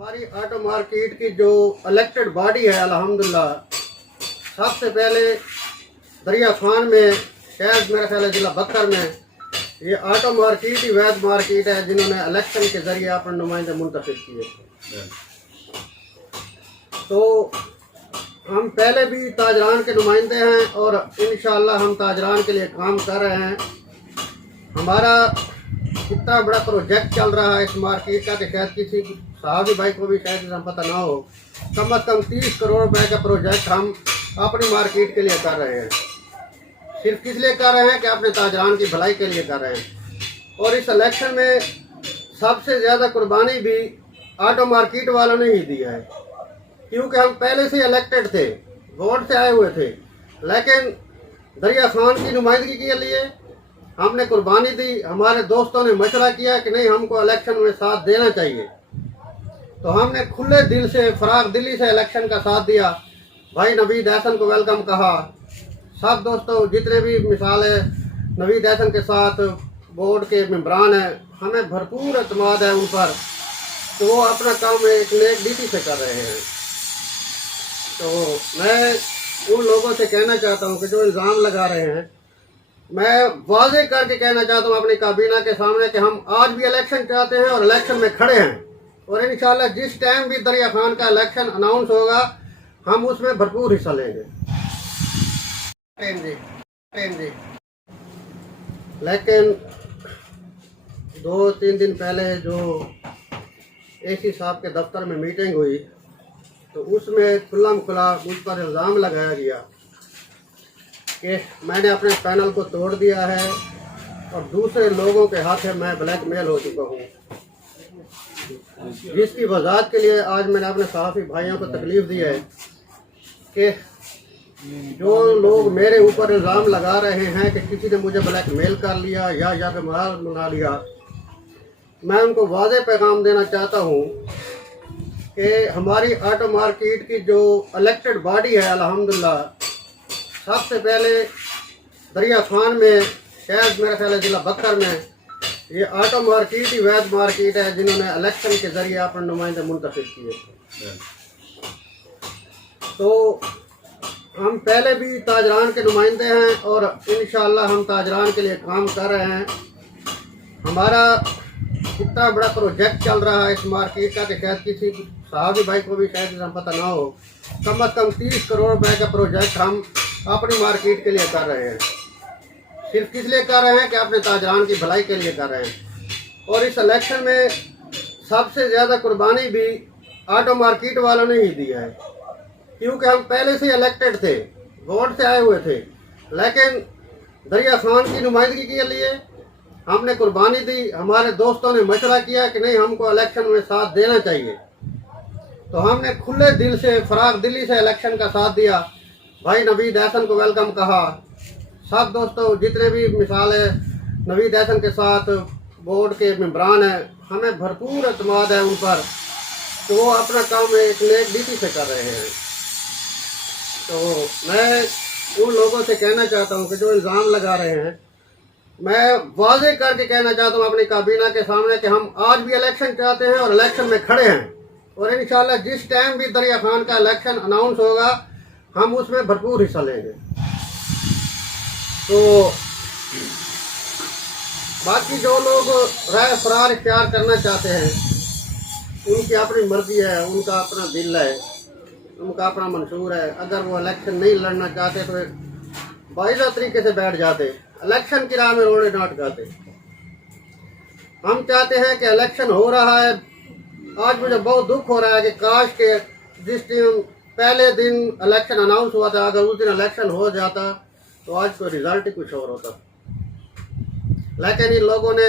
हमारी auto market की जो इलेक्टेड बॉडी है अल्हम्दुलिल्लाह, सबसे पहले दरिया खान में शायद मेरा ख्याल है जिला बक्कर में ये ऑटो मार्केट ही वैध मार्केट है जिन्होंने इलेक्शन के जरिए अपने नुमाइंदे मुंतखब किए। तो हम पहले भी ताजरान के नुमाइंदे हैं और इंशाअल्लाह हम ताजरान के लिए काम कर रहे हैं। हमारा इतना बड़ा प्रोजेक्ट चल रहा है इस मार्केट का कि शायद किसी साहबी भाई को भी शायद इसका पता ना हो। कम अज़ कम 30 करोड़ रुपए का प्रोजेक्ट हम अपनी मार्केट के लिए कर रहे हैं। सिर्फ किस लिए कर रहे हैं कि अपने ताजरान की भलाई के लिए कर रहे हैं। और इस इलेक्शन में सबसे ज़्यादा कुर्बानी भी ऑटो मार्केट वालों ने ही दी है, क्योंकि हम पहले से इलेक्टेड थे, वोट से आए हुए थे, लेकिन दरिया खान की नुमाइंदगी के लिए हमने कुर्बानी दी। हमारे दोस्तों ने मशवरा किया कि नहीं, हमको इलेक्शन में साथ देना चाहिए, तो हमने खुले दिल से फराग दिली से इलेक्शन का साथ दिया। भाई नवीद हसन को वेलकम कहा। सब दोस्तों जितने भी मिसाल है नवीद हसन के साथ बोर्ड के मेम्बरान हैं, हमें भरपूर एतमाद है उन पर, तो वो अपना काम एक नेक नीति से कर रहे हैं। तो मैं उन लोगों से कहना चाहता हूँ कि जो इल्ज़ाम लगा रहे हैं, मैं वाज़ेह करके कहना चाहता हूँ अपनी काबीना के सामने कि हम आज भी इलेक्शन चाहते हैं और इलेक्शन में खड़े हैं। और इंशाल्लाह जिस टाइम भी दरिया खान का इलेक्शन अनाउंस होगा हम उसमें भरपूर हिस्सा लेंगे। लेकिन 2-3 दिन पहले जो एसी साहब के दफ्तर में मीटिंग हुई तो उसमें खुल्ला मुझ पर इल्ज़ाम लगाया गया कि मैंने अपने पैनल को तोड़ दिया है और दूसरे लोगों के हाथ में मैं ब्लैकमेल हो चुका हूँ, जिसकी वजाहत के लिए आज मैंने अपने सहाफ़ी भाइयों को तकलीफ़ दी है कि जो लोग मेरे ऊपर इल्ज़ाम लगा रहे हैं कि किसी ने मुझे ब्लैकमेल कर लिया या माल मंगा लिया, मैं उनको वाज़ेह पैगाम देना चाहता हूँ कि हमारी ऑटो मार्केट की जो इलेक्टेड बॉडी है अल्हम्दुलिल्लाह, सबसे पहले दरिया खान में शायद मेरा ख्याल है जिला बक्कर में ये ऑटो मार्केट ही वैध मार्केट है जिन्होंने इलेक्शन के जरिए अपने नुमाइंदे मुंतखब किए। तो हम पहले भी ताजरान के नुमाइंदे हैं और इंशाअल्लाह हम ताजरान के लिए काम कर रहे हैं। हमारा इतना बड़ा प्रोजेक्ट चल रहा है इस मार्केट का कि शायद किसी साहबी भाई को भी शायद इसका पता ना हो। कम अज़ कम 30 करोड़ रुपए का प्रोजेक्ट हम अपनी मार्केट के लिए कर रहे हैं। सिर्फ किस लिए कर रहे हैं कि अपने ताजरान की भलाई के लिए कर रहे हैं। और इस इलेक्शन में सबसे ज़्यादा कुर्बानी भी ऑटो मार्केट वालों ने ही दी है, क्योंकि हम पहले से इलेक्टेड थे, वोट से आए हुए थे, लेकिन दरिया खान की नुमाइंदगी के लिए हमने कुर्बानी दी। हमारे दोस्तों ने मशवरा किया कि नहीं, हमको इलेक्शन में साथ देना चाहिए, तो हमने खुले दिल से फराग दिली से इलेक्शन का साथ दिया। भाई नवीद हसन को वेलकम कहा। सब दोस्तों जितने भी मिसाल है नवीद हसन के साथ बोर्ड के मेम्बरान हैं, हमें भरपूर एतमाद है उन पर, तो वो अपना काम एक नेक नीति से कर रहे हैं। तो मैं उन लोगों से कहना चाहता हूँ कि जो इल्ज़ाम लगा रहे हैं, मैं वाज़ेह करके कहना चाहता हूँ अपनी काबीना के सामने कि हम आज भी इलेक्शन चाहते हैं और इलेक्शन में खड़े हैं। और इंशाअल्लाह जिस टाइम भी दरिया खान का इलेक्शन अनाउंस होगा हम उसमें भरपूर हिस्सा लेंगे। तो बाकी जो लोग राय फरार इख्तियार करना चाहते हैं उनकी अपनी मर्जी है, उनका अपना दिल है, उनका अपना मंशूर है। अगर वो इलेक्शन नहीं लड़ना चाहते तो बाइज़ा तरीके से बैठ जाते, इलेक्शन की राह में रोड़े ना अटकाते। हम चाहते हैं कि इलेक्शन हो रहा है। आज मुझे बहुत दुख हो रहा है कि काश के जिस दिन पहले दिन इलेक्शन अनाउंस हुआ था, अगर उस दिन इलेक्शन हो जाता तो आज कोई रिजल्ट ही कुछ और होता। लेकिन इन लोगों ने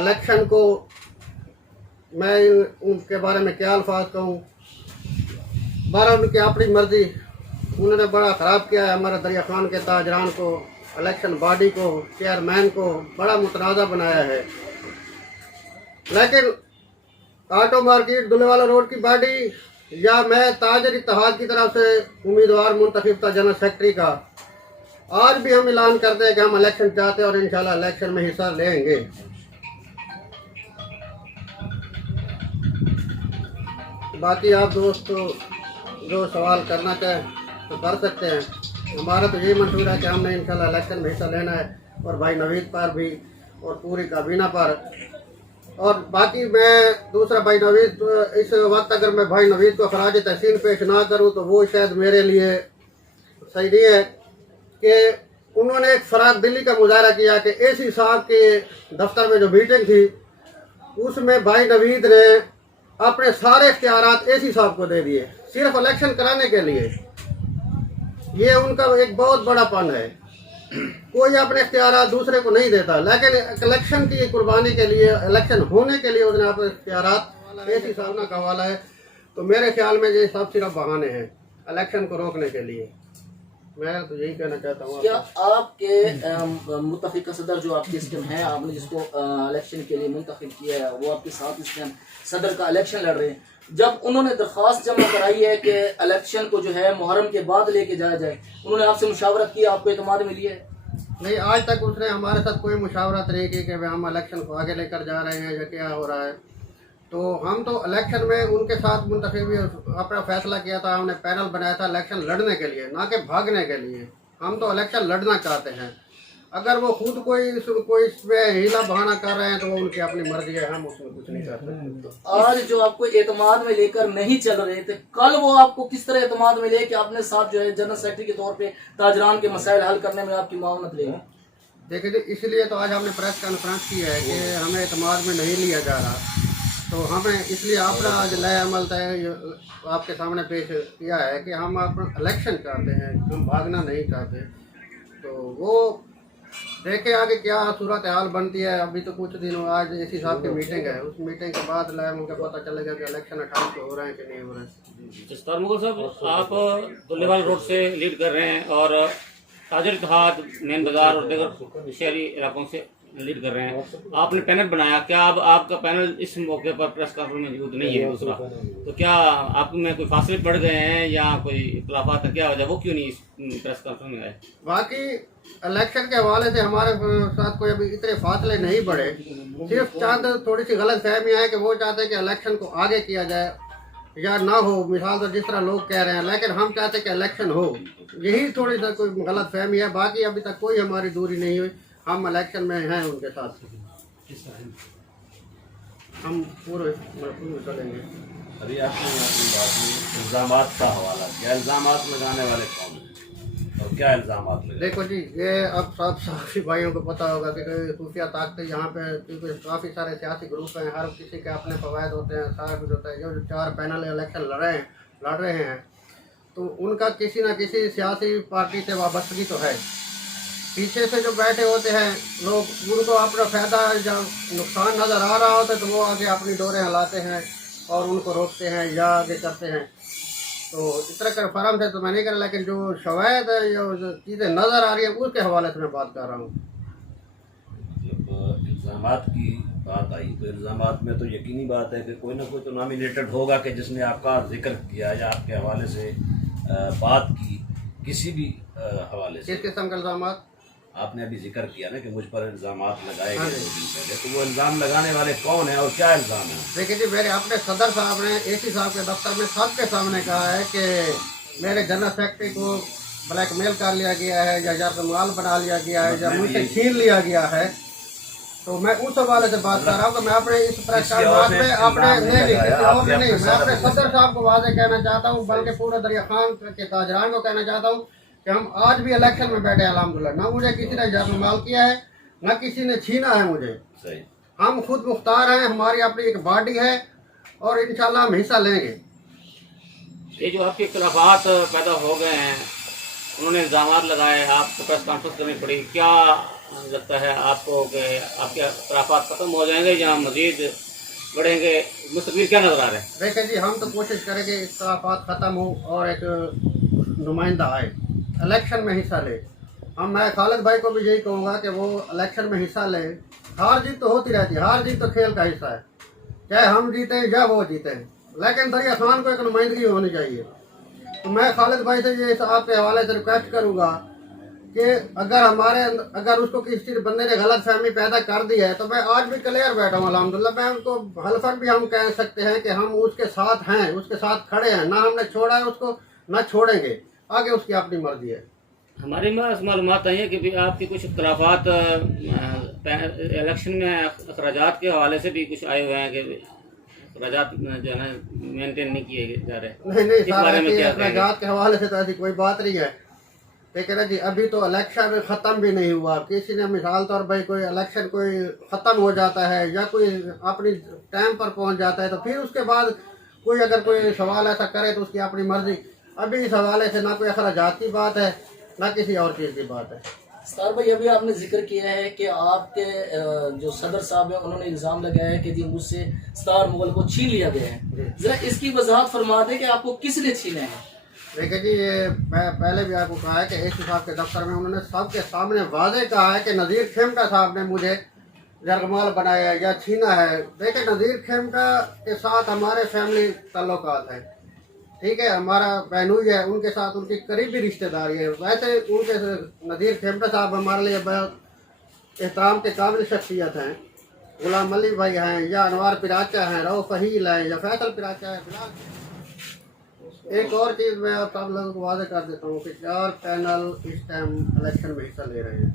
इलेक्शन को, मैं उनके बारे में क्या अल्फाज कहूँ, बारह उनकी अपनी मर्जी, उन्होंने बड़ा ख़राब किया है। हमारे दरिया खान के ताजरान को, इलेक्शन बॉडी को, चेयरमैन को बड़ा मुतनाज़ा बनाया है। लेकिन ऑटो मार्केट दुलेवाला रोड की बॉडी या मैं ताजर इत्तेहाद की तरफ से उम्मीदवार मुंतखब था जनरल सेक्रेटरी का, आज भी हम ऐलान करते हैं कि हम इलेक्शन चाहते हैं और इंशाल्लाह इलेक्शन में हिस्सा लेंगे। बाकी आप दोस्त जो सवाल करना चाहें तो कर सकते हैं। हमारा तो यही मंशूर है कि हमने इंशाल्लाह इलेक्शन में हिस्सा लेना है, और भाई नवीद पर भी और पूरी काबीना पर। और बाकी मैं दूसरा भाई नवीद, इस वक्त अगर मैं भाई नवीद को खराज तहसीन पेश ना करूं तो वो शायद मेरे लिए सही नहीं है कि उन्होंने एक फराग दिली का मुजाहरा किया कि एसी साहब के दफ्तर में जो मीटिंग थी उसमें भाई नवीद ने अपने सारे इख्तियारात एसी साहब को दे दिए सिर्फ इलेक्शन कराने के लिए। ये उनका एक बहुत बड़ा पन है। कोई अपने इख्तियारात दूसरे को नहीं देता, लेकिन इलेक्शन की कुर्बानी के लिए, इलेक्शन होने के लिए उसने अपने इख्तियारात एसी साहब का हवाला है। तो मेरे ख्याल में ये सब सिर्फ बहाने हैं इलेक्शन को रोकने के लिए। मैं तो यही कहना चाहता हूँ। क्या आपके मुतफिका सदर जो आपके इस टाइम है, आपने जिसको इलेक्शन के लिए मुंतखब किया है, वो आपके साथ इस टाइम सदर का इलेक्शन लड़ रहे हैं, जब उन्होंने दरख्वास्त जमा कराई है कि इलेक्शन को जो है मुहर्रम के बाद लेके जाया जाए, उन्होंने आपसे मुशावरत की, आपको एतमाद मिली है? नहीं, आज तक उसने हमारे साथ कोई मुशावरत नहीं की कि हम इलेक्शन को आगे लेकर जा रहे हैं या क्या हो रहा है। तो हम तो इलेक्शन में उनके साथ मुंतखबी अपना फैसला किया था, हमने पैनल बनाया था इलेक्शन लड़ने के लिए, ना कि भागने के लिए। हम तो इलेक्शन लड़ना चाहते हैं। अगर वो खुद कोई इसमें हीला बहाना कर रहे हैं तो वो उनकी अपनी मर्जी है, हम उसमें कुछ नहीं कर सकते। आज जो आपको एतमाद में लेकर नहीं चल रहे थे, कल वो आपको किस तरह एतमाद में ले कि अपने साथ जो है जनरल सेक्रेटरी के तौर पे ताजरान के मसाइल हल करने में आपकी मावनत लेगा? देखिए जी, इसलिए तो आज हमने प्रेस कॉन्फ्रेंस की है कि हमें एतमाद में नहीं लिया जा रहा। तो हमें इसलिए अपना आज नया अमल तय आपके सामने पेश किया है कि हम अपना इलेक्शन चाहते हैं, हम भागना नहीं चाहते। तो वो देखे आगे क्या सूरत हाल बनती है। अभी तो कुछ दिन आज एसी साहब की मीटिंग है, उस मीटिंग के बाद मुझे पता चलेगा कि इलेक्शन 28 को हो रहे हैं कि नहीं हो रहे हैं। जसदार मुगल साहब, आप दुल्लेवाल रोड से लीड कर रहे हैं और ताजर इत्तेहाद मेन बाजार और दीगर शहरी इलाकों से लीड कर रहे हैं। आपने पैनल बनाया, क्या अब आपका पैनल इस मौके पर प्रेस कॉन्फ्रेंस में मौजूद नहीं है? दूसरा, तो क्या आप में कोई फासले बढ़ गए हैं या कोई इख्तिलाफात है, क्या वजह, वो क्यों नहीं इस प्रेस कॉन्फ्रेंस में आए? बाकी इलेक्शन के हवाले से हमारे साथ कोई अभी इतने फासले नहीं बढ़े, सिर्फ चंद थोड़ी सी गलत फहमियाँ है कि वो चाहते हैं कि इलेक्शन को आगे किया जाए या ना हो, मिसाल तो जिस तरह लोग कह रहे हैं, लेकिन हम चाहते हैं कि इलेक्शन हो। यही थोड़ी सा कोई गलत फहमी है, बाकी अभी तक कोई हमारी दूरी नहीं हुई। हम इलेक्शन में हैं उनके साथ, हम पूरे चलेंगे। अभी आपने अपनी बात में इल्ज़ामात का हवाला किया, इल्ज़ामात लगाने वाले कौन हैं और क्या इल्ज़ामात लगे? देखो जी, ये अब सब साथी भाइयों को पता होगा कि खुफिया ताकतें यहाँ पे, क्योंकि काफ़ी सारे सियासी ग्रुप हैं, हर किसी के अपने फवायद होते हैं, सारा कुछ होता है। जो 4 पैनल इलेक्शन लड़ रहे हैं तो उनका किसी न किसी सियासी पार्टी से वाबस्तगी तो है। पीछे से जो बैठे होते हैं लोग, उनको अपना फ़ायदा जब नुकसान नज़र आ रहा होता है तो वो आगे अपनी डोरें हिलाते हैं और उनको रोकते हैं या आगे करते हैं। तो इस तरह का फर्म से तो मैं नहीं कर, लेकिन जो शवायद है, जो चीज़ें नज़र आ रही हैं उसके हवाले से मैं बात कर रहा हूँ। जब इल्ज़ामात की बात आई तो इल्ज़ामात में तो यकीनी बात है कि कोई ना कोई तो नॉमिनेटेड होगा कि जिसने आपका जिक्र किया या आपके हवाले से बात की, किसी भी हवाले से। किस किस्म का इल्ज़ामात? आपने अभी जिक्र किया ना कि मुझ पर इल्ज़ामात लगाए गए 2 दिन पहले, तो वो इल्ज़ाम लगाने वाले कौन है और क्या इल्ज़ाम है? देखिए जी, मेरे अपने सदर साहब ने एसी साहब के दफ्तर में सबके सामने कहा है कि मेरे जनरल सेक्रेटरी को ब्लैकमेल कर लिया गया है या जारमाल बना लिया गया है या मुझसे छीन लिया गया है। तो मैं उस हवाले से बात कर रहा हूँ कि मैं अपने इस प्रेस कॉन्फ्रेंस में अपने नहीं, मैं अपने सदर साहब को वादे कहना चाहता हूँ, बल्कि पूरे दरिया खान के ताजरान को कहना चाहता हूँ कि हम आज भी इलेक्शन में बैठे हैं अल्हम्दुलिल्लाह। ना मुझे किसी ने जारमाल किया है, ना किसी ने छीना है मुझे। सही, हम खुद मुख्तार हैं, हमारी अपनी एक बॉडी है और इंशाल्लाह हम हिस्सा लेंगे। ये जो आपके इख्तिलाफात पैदा हो गए हैं, उन्होंने इल्ज़ामात लगाए, आपको प्रेस कॉन्फ्रेंस करनी पड़ी, क्या लगता है आपको कि आपके इख्तिलाफात ख़त्म हो जाएंगे या मज़ीद बढ़ेंगे? मुस्तक़बिल क्या नज़र आ रहा है? देखिए जी, हम तो कोशिश करेंगे इख्तिलाफात ख़त्म हो और एक नुमाइंदा आए, इलेक्शन में हिस्सा ले। मैं खालिद भाई को भी यही कहूँगा कि वो इलेक्शन में हिस्सा ले। हार जीत तो होती रहती है, हार जीत तो खेल का हिस्सा है, चाहे हम जीते या वो जीते, लेकिन दरिया खान को एक नुमाइंदगी होनी चाहिए। तो मैं खालिद भाई से ये आपके हवाले से रिक्वेस्ट करूँगा कि अगर उसको किसी बंदे ने गलत फहमी पैदा कर दी है तो मैं आज भी क्लियर बैठा हूँ अल्हम्दुलिल्लाह। मैं उनको हल्फन भी हम कह सकते हैं कि हम उसके साथ हैं, उसके साथ खड़े हैं, ना हमने छोड़ा है उसको ना छोड़ेंगे, आगे उसकी अपनी मर्जी है। हमारी मालूमात आई है कि भी आपके कुछ इख्तलाफात इलेक्शन में अखराजात के हवाले से भी कुछ आए हुए हैं कि अखराजात जो है ना मेंटेन नहीं किए जा रहे। नहीं इस बारे में क्या अखराजात के हवाले से तो ऐसी कोई बात नहीं है। लेकिन जी अभी तो इलेक्शन ख़त्म भी नहीं हुआ। किसी ने मिसाल तौर पर कोई इलेक्शन कोई ख़त्म हो जाता है या कोई अपनी टाइम पर पहुंच जाता है तो फिर उसके बाद कोई अगर कोई सवाल ऐसा करे तो उसकी अपनी मर्जी। अभी इस हवाले से ना कोई अखराजात की बात है ना किसी और चीज़ की बात है। सतार भाई, अभी आपने जिक्र किया है कि आपके जो सदर साहब हैं उन्होंने इल्ज़ाम लगाया है कि जी मुझसे स्टार मुगल को छीन लिया गया है। ज़रा इसकी वजाहत फरमा दें कि आपको किसने छीना है। देखिए जी, ये मैं पहले भी आपको कहा है कि एसी साहब के दफ्तर में उन्होंने सबके सामने वादे कहा है कि नज़ीर खेमटा साहब ने मुझे जरगमाल बनाया या छीना है। देखिए, नज़ीर खेमटा के साथ हमारे फैमिली ताल्लुकात है, ठीक है, हमारा बहनोई है, उनके साथ उनकी करीबी रिश्तेदारी है। वैसे उनके नज़ीर खेमटा साहब हमारे लिए बहुत एहतराम के काबिल शख्सियत हैं। गुलाम अली भाई हैं या अनवार पिराचा हैं, रऊफ फहील हैं या फैसल पिराचा है। फिलहाल एक और चीज़ मैं आप सब लोगों को वादे कर देता हूँ कि 4 पैनल इस टाइम इलेक्शन में हिस्सा ले रहे हैं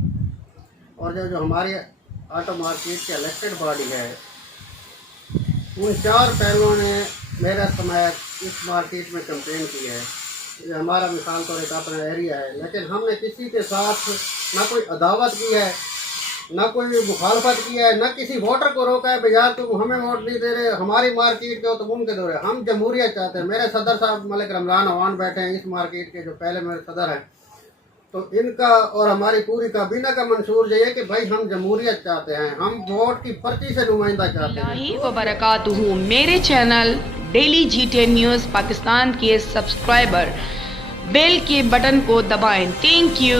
और जो हमारी ऑटो मार्केट की इलेक्टेड बॉडी है उन 4 पैनलों ने मेरा समय इस मार्केट में कंपेन की है। ये हमारा मिसाल तौर एक अपना एरिया है, लेकिन हमने किसी के साथ ना कोई अदावत की है, ना कोई मुखालफत की है, ना किसी वोटर को रोका है भाई यार तुम हमें वोट नहीं दे रहे, हमारी मार्केट के हो तुम उनके दो रहे। हम जमहूरियत चाहते हैं। मेरे सदर साहब मलिक रमजान अवान बैठे हैं इस मार्केट के, जो पहले मेरे सदर हैं। तो इनका और हमारी पूरी काबीना का मंशूर ये है कि भाई हम जमहूरियत चाहते हैं, हम वोट की पर्ची से नुमाइंदा चाहते हैं। वबरकातुहू। मेरे channel daily GTN news Pakistan के सब्सक्राइबर बेल के बटन को दबाएं। Thank you.